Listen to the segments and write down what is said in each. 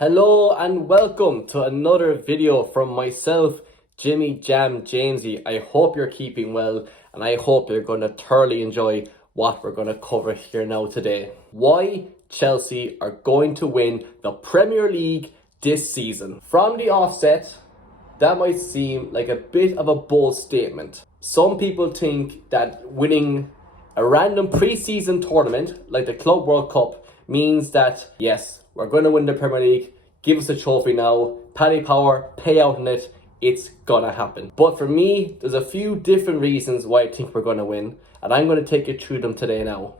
Hello and welcome to another video from myself, Jimmy Jam Jamesy. I hope you're keeping well and I hope you're going to thoroughly enjoy what we're going to cover here now today. Why Chelsea are going to win the Premier League this season. From the offset, that might seem like a bit of a bold statement. Some people think that winning a random pre-season tournament like the Club World Cup means that, yes, we're going to win the Premier League, give us a trophy now, Paddy Power, pay out in it, it's gonna happen. But for me, there's a few different reasons why I think we're gonna win, and I'm gonna take you through them today now.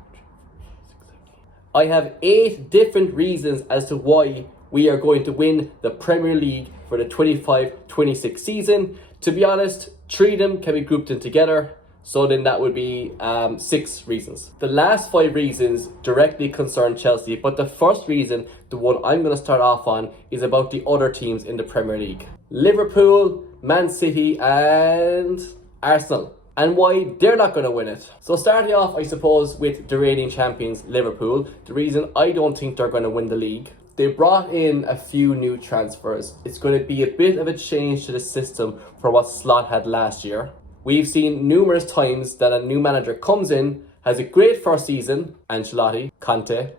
I have 8 different reasons as to why we are going to win the Premier League for the 25-26 season. To be honest, 3 of them can be grouped in together. So then that would be 6 reasons. The last 5 reasons directly concern Chelsea, but the first reason, the one I'm going to start off on, is about the other teams in the Premier League. Liverpool, Man City and Arsenal. And why they're not going to win it. So starting off, I suppose, with the reigning champions, Liverpool. The reason I don't think they're going to win the league. They brought in a few new transfers. It's going to be a bit of a change to the system for what Slot had last year. We've seen numerous times that a new manager comes in, has a great first season, Ancelotti, Conte,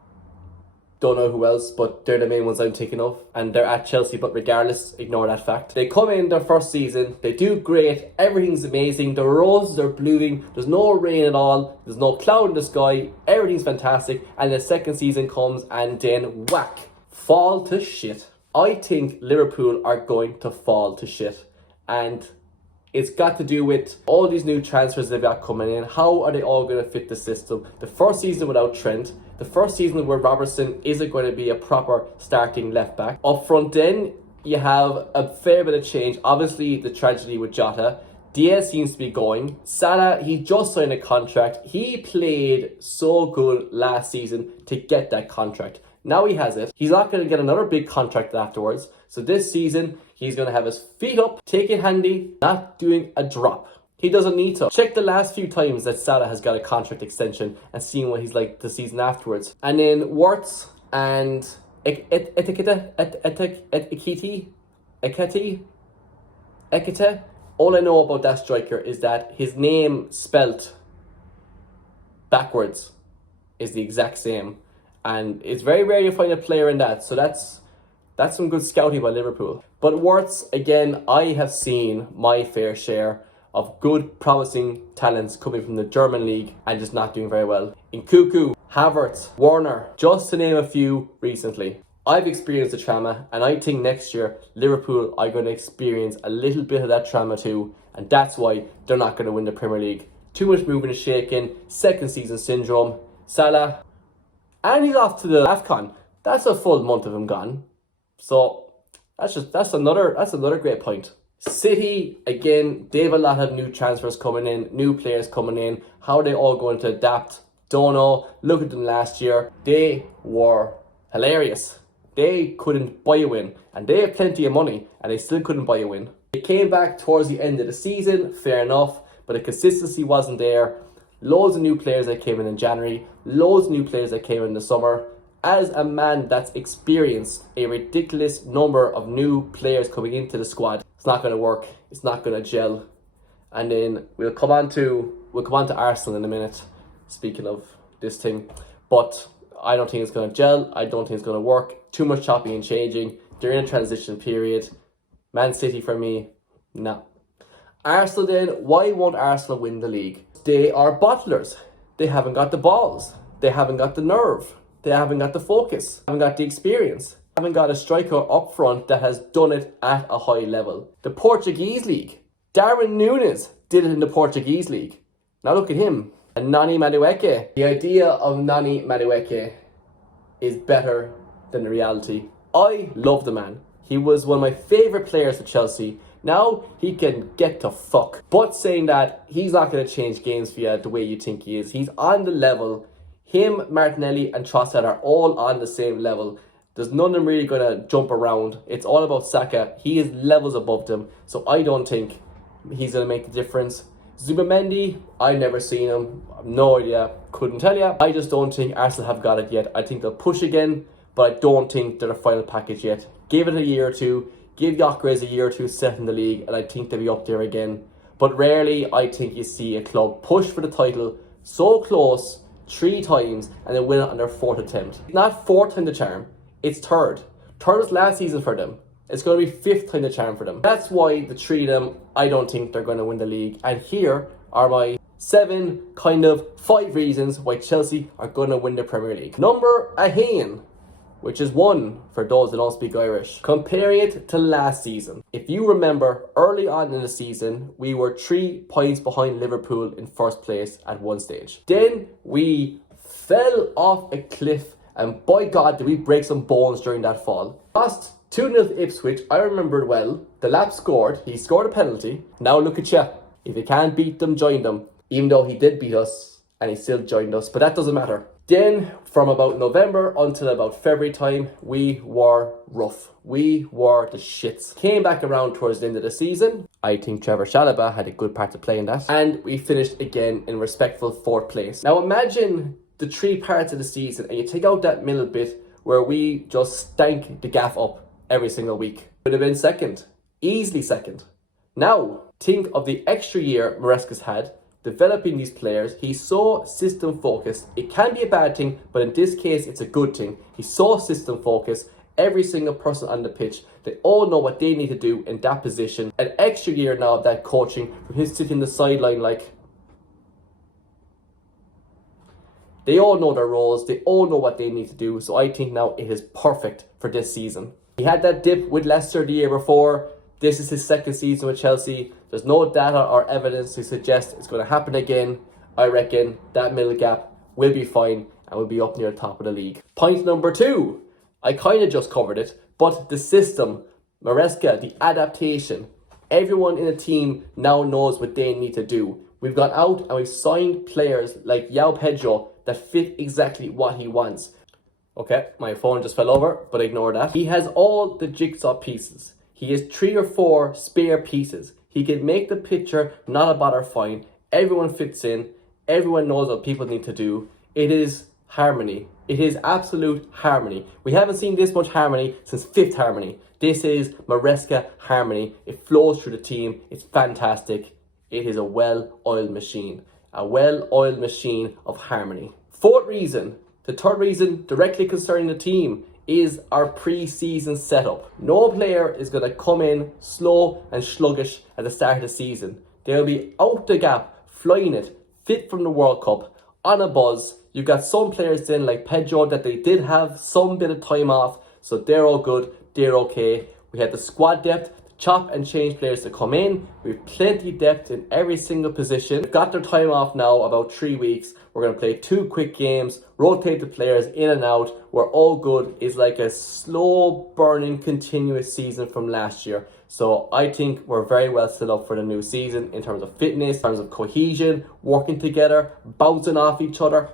don't know who else, but they're the main ones I'm thinking of, and they're at Chelsea, but regardless, ignore that fact. They come in their first season, they do great, everything's amazing, the roses are blooming, there's no rain at all, there's no cloud in the sky, everything's fantastic, and the second season comes and then whack, fall to shit. I think Liverpool are going to fall to shit, and it's got to do with all these new transfers they've got coming in. How are they all going to fit the system? The first season without Trent. The first season where Robertson isn't going to be a proper starting left back. Up front then, you have a fair bit of change. Obviously, the tragedy with Jota. Diaz seems to be going. Salah, he just signed a contract. He played so good last season to get that contract. Now he has it. He's not going to get another big contract afterwards. So this season, he's going to have his feet up, take it handy, not doing a drop. He doesn't need to. Check the last few times that Salah has got a contract extension and seeing what he's like the season afterwards. And then Wirtz and Ekete, all I know about that striker is that his name spelt backwards is the exact same. And it's very rare you find a player in that. So that's some good scouting by Liverpool. But Wirtz, again, I have seen my fair share of good, promising talents coming from the German league and just not doing very well. Nkunku, Havertz, Werner, just to name a few recently. I've experienced the trauma, and I think next year Liverpool are going to experience a little bit of that trauma too, and that's why they're not going to win the Premier League. Too much moving and shaking, second season syndrome. Salah, and he's off to the AFCON. That's a full month of him gone. So that's another great point. City, again, they have a lot of new transfers coming in, new players coming in. How are they all going to adapt? Don't know. Look at them last year. They were hilarious. They couldn't buy a win. And they have plenty of money, and they still couldn't buy a win. They came back towards the end of the season, fair enough, but the consistency wasn't there. Loads of new players that came in January. Loads of new players that came in the summer. As a man that's experienced a ridiculous number of new players coming into the squad, it's not going to work. It's not going to gel. And then we'll come on to Arsenal in a minute, speaking of this thing. But I don't think it's going to gel. I don't think it's going to work. Too much chopping and changing. They're in a transition period. Man City for me, no. Arsenal then, why won't Arsenal win the league? They are bottlers. They haven't got the balls. They haven't got the nerve. They haven't got the focus, haven't got the experience, haven't got a striker up front that has done it at a high level. The Portuguese league, Darwin Núñez did it in the Portuguese league. Now look at him. And Nani Madueke. The idea of Nani Madueke is better than the reality. I love the man. He was one of my favourite players for Chelsea. Now he can get to fuck. But saying that, he's not going to change games for you the way you think he is. He's on the level. Him, Martinelli and Trossard are all on the same level. There's none of them really going to jump around. It's all about Saka. He is levels above them. So I don't think he's going to make the difference. Zubimendi, I've never seen him. I have no idea. Couldn't tell you. I just don't think Arsenal have got it yet. I think they'll push again. but I don't think they're the final package yet. Give it a year or two, give Gyökeres a year or two set in the league, and I think they'll be up there again. But rarely, I think you see a club push for the title so close 3 times and then win it on their 4th attempt. Not 4th time the charm, it's 3rd. 3rd was last season for them. It's going to be 5th time the charm for them. That's why the 3 of them, I don't think they're going to win the league. And here are my 5 reasons why Chelsea are going to win the Premier League. Number 1, which is 1 for those that don't speak Irish. Comparing it to last season. If you remember, early on in the season, we were 3 points behind Liverpool in 1st place at one stage. Then we fell off a cliff, and by God did we break some bones during that fall. Lost 2-0 to Ipswich, I remember it well. The lap scored, he scored a penalty. Now look at you. If you can't beat them, join them. Even though he did beat us, and he still joined us, but that doesn't matter. Then, from about November until about February time, we were rough. We were the shits. Came back around towards the end of the season. I think Trevor Chalobah had a good part to play in that. And we finished again in respectful 4th place. Now imagine the 3 parts of the season, and you take out that middle bit where we just stank the gaff up every single week. Would have been 2nd. Easily 2nd. Now, think of the extra year Maresca's had developing these players. He's so system focused. It can be a bad thing, but in this case it's a good thing. He's so system focused. Every single person on the pitch, they all know what they need to do in that position. An extra year now of that coaching, from him sitting on the sideline like, they all know their roles, they all know what they need to do. So I think now it is perfect for this season. He had that dip with Leicester the year before. This is his 2nd season with Chelsea. There's no data or evidence to suggest it's going to happen again. I reckon that middle gap will be fine and will be up near the top of the league. Point number 2. I kind of just covered it, but the system, Maresca, the adaptation. Everyone in the team now knows what they need to do. We've gone out and we've signed players like João Pedro that fit exactly what he wants. Okay, my phone just fell over, but ignore that. He has all the jigsaw pieces. He has 3 or 4 spare pieces. He can make the picture not a bother fine. Everyone fits in. Everyone knows what people need to do. It is harmony. It is absolute harmony. We haven't seen this much harmony since Fifth Harmony. This is Maresca harmony. It flows through the team. It's fantastic. It is a well-oiled machine. A well-oiled machine of harmony. 4th reason, the 3rd reason directly concerning the team, is our pre-season setup. No player is going to come in slow and sluggish at the start of the season. They'll be out the gap, flying it, fit from the World Cup, on a buzz. You've got some players then like Pedro that they did have some bit of time off, so they're all good, they're okay. We had the squad depth, chop and change players to come in. We've plenty depth in every single position. We've got their time off now, about 3 weeks. We're going to play 2 quick games, rotate the players in and out. We're all good. It's like a slow burning continuous season from last year. So I think we're very well set up for the new season in terms of fitness, in terms of cohesion, working together, bouncing off each other.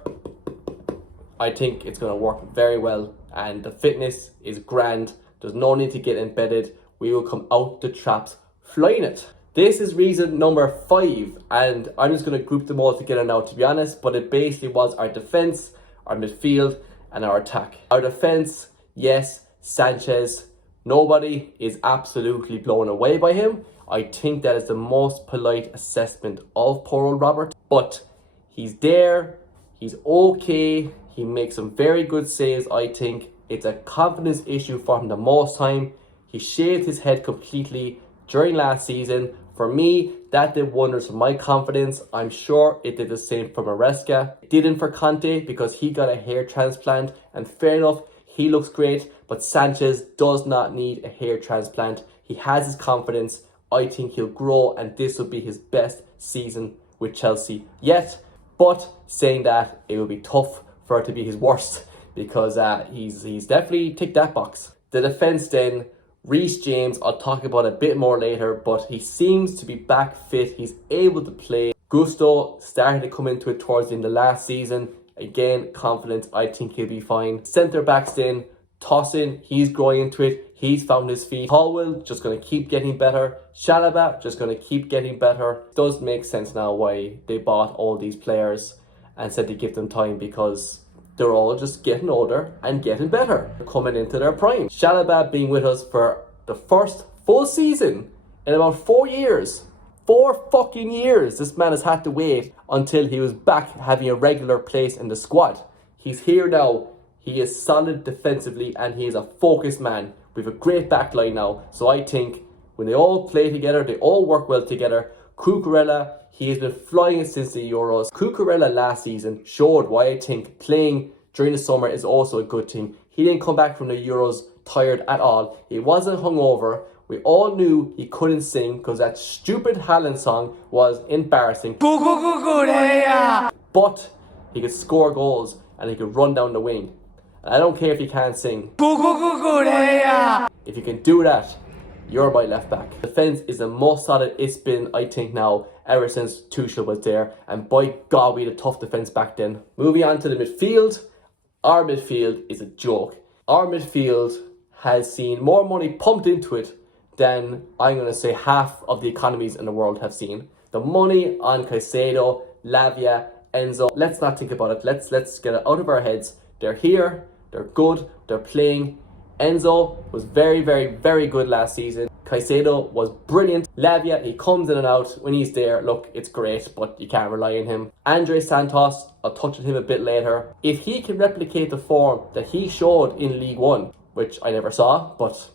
I think it's going to work very well, and the fitness is grand. There's no need to get embedded. We will come out the traps flying it. This is reason number 5, and I'm just going to group them all together now, to be honest, but it basically was our defence, our midfield, and our attack. Our defence, yes, Sanchez. Nobody is absolutely blown away by him. I think that is the most polite assessment of poor old Robert. But he's there, he's okay, he makes some very good saves, I think. It's a confidence issue for him the most time. He shaved his head completely during last season. For me, that did wonders for my confidence. I'm sure it did the same for Maresca. It didn't for Conte because he got a hair transplant, and fair enough, he looks great, but Sanchez does not need a hair transplant. He has his confidence. I think he'll grow, and this will be his best season with Chelsea yet. But saying that, it will be tough for it to be his worst because he's definitely ticked that box. The defence then, Reece James, I'll talk about a bit more later, but he seems to be back fit. He's able to play. Gusto started to come into it towards the end of last season. Again, confident. I think he'll be fine. Centre backs then, Tosin, he's growing into it. He's found his feet. Colwill, just going to keep getting better. Chalobah, just going to keep getting better. It does make sense now why they bought all these players and said to give them time, because They're all just getting older and getting better, coming into their prime. Chalobah being with us for the first full season in about 4 years. 4 fucking years this man has had to wait until he was back having a regular place in the squad. He's here now. He is solid defensively and he is a focused man. We have a great back line now. So I think when they all play together, they all work well together. Cucurella, he has been flying it since the Euros. Cucurella last season showed why I think playing during the summer is also a good thing. He didn't come back from the Euros tired at all. He wasn't hungover. We all knew he couldn't sing because that stupid Haaland song was embarrassing. But he could score goals and he could run down the wing. And I don't care if he can't sing. If you can do that, you're my left back. Defence is the most solid it's been, I think, now ever since Tuchel was there. And by God, we had a tough defence back then. Moving on to the midfield. Our midfield is a joke. Our midfield has seen more money pumped into it than, I'm going to say, half of the economies in the world have seen. The money on Caicedo, Lavia, Enzo, let's not think about it. Let's get it out of our heads. They're here, they're good, they're playing. Enzo was very, very, very good last season. Caicedo was brilliant. Lavia, he comes in and out. When he's there, look, it's great, but you can't rely on him. Andrey Santos, I'll touch on him a bit later. If he can replicate the form that he showed in League One, which I never saw, but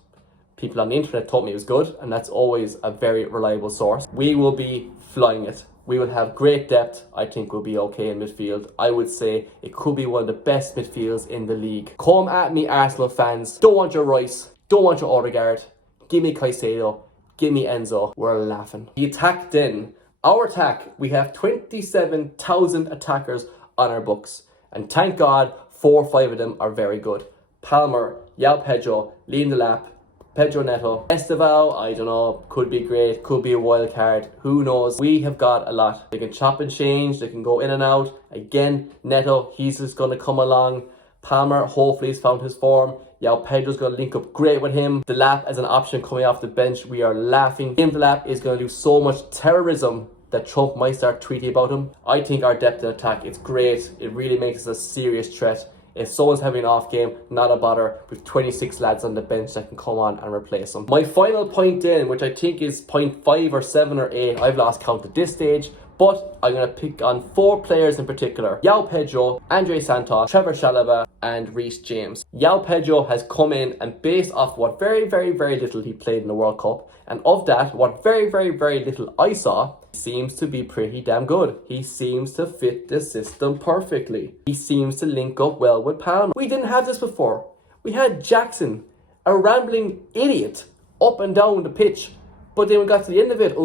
people on the internet told me it was good, and that's always a very reliable source, we will be flying it. We will have great depth. I think we'll be okay in midfield. I would say it could be one of the best midfields in the league. Come at me, Arsenal fans. Don't want your Rice. Don't want your Odegaard. Give me Caicedo. Give me Enzo. We're laughing. The attack then. Our attack, we have 27,000 attackers on our books. And thank God, 4 or 5 of them are very good. Palmer, João Pedro, Liam Delap, Pedro Neto, Esteval, I don't know, could be great, could be a wild card, who knows. We have got a lot. They can chop and change, they can go in and out. Again, Neto, he's just going to come along. Palmer, hopefully he's found his form. João Pedro's going to link up great with him. Delap as an option coming off the bench, we are laughing. Liam Delap is going to do so much terrorism that Trump might start tweeting about him. I think our depth in attack, it's great. It really makes us a serious threat. If someone's having an off game, not a bother. With 26 lads on the bench that can come on and replace them. My final point then, which I think is point 5 or 7 or 8, I've lost count at this stage, but I'm going to pick on 4 players in particular. João Pedro, Andrey Santos, Trevor Chalobah, and Reece James. João Pedro has come in and based off what very, very, very little he played in the World Cup, and of that, what very, very, very little I saw, seems to be pretty damn good. He seems to fit the system perfectly. He seems to link up well with Palmer. We didn't have this before. We had Jackson, a rambling idiot, up and down the pitch. But then we got to the end of it,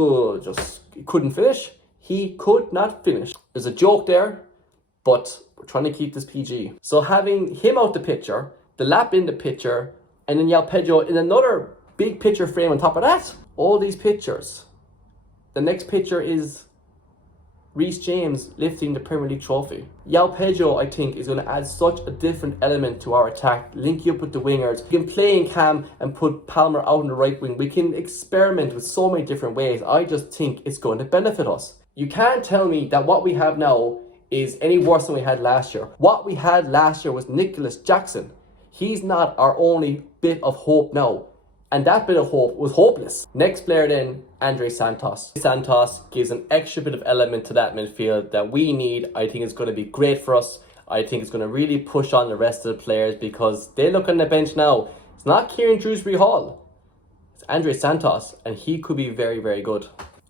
just couldn't finish. He could not finish. There's a joke there, but we're trying to keep this PG. So having him out the picture, Delap in the picture, and then João Pedro in another big picture frame on top of that. All these pictures. The next picture is Reece James lifting the Premier League trophy. João Pedro, I think, is going to add such a different element to our attack, link you up with the wingers. We can play in cam and put Palmer out on the right wing. We can experiment with so many different ways. I just think it's going to benefit us. You can't tell me that what we have now is any worse than we had last year. What we had last year was Nicholas Jackson. He's not our only bit of hope now. And that bit of hope was hopeless. Next player then, Andrey Santos. Santos gives an extra bit of element to that midfield that we need. I think it's going to be great for us. I think it's going to really push on the rest of the players because they look on the bench now. It's not Kieran Dewsbury Hall. It's Andrey Santos and he could be very, very good.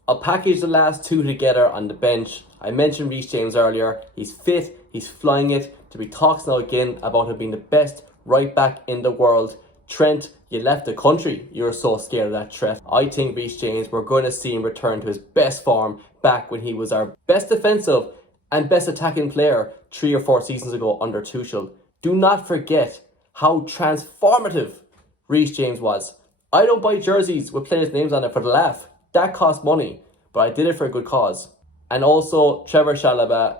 I'll package the last 2 together on the bench. I mentioned Reece James earlier. He's fit. He's flying it. To be talks now again about him being the best right back in the world. Trent, you left the country. You were so scared of that threat. I think Reece James, we're going to see him return to his best form back when he was our best defensive and best attacking player 3 or 4 seasons ago under Tuchel. Do not forget how transformative Reece James was. I don't buy jerseys with players' names on it for the laugh. That cost money, but I did it for a good cause. And also Trevor Chalobah,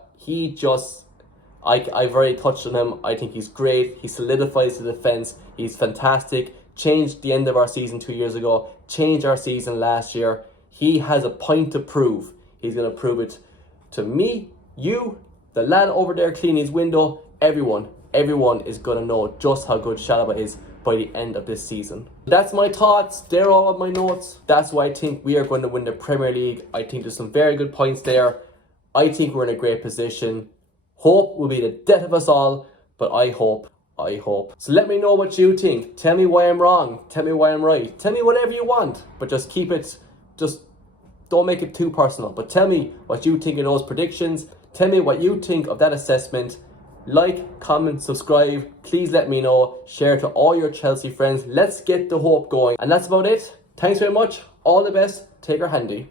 I've already touched on him. I think he's great. He solidifies the defence. He's fantastic. Changed the end of our season 2 years ago. Changed our season last year. He has a point to prove. He's going to prove it to me, you, the lad over there cleaning his window, everyone. everyone is going to know just how good Chalobah is by the end of this season. That's my thoughts. They're all of my notes. That's why I think we are going to win the Premier League. I think there's some very good points there. I think we're in a great position. Hope will be the death of us all, but I hope. So let me know what you think. Tell me why I'm wrong. Tell me why I'm right. Tell me whatever you want, but just keep it, just don't make it too personal. But tell me what you think of those predictions. Tell me what you think of that assessment. Like, comment, subscribe. Please let me know. Share to all your Chelsea friends. Let's get the hope going. And that's about it. Thanks very much. All the best. Take her handy.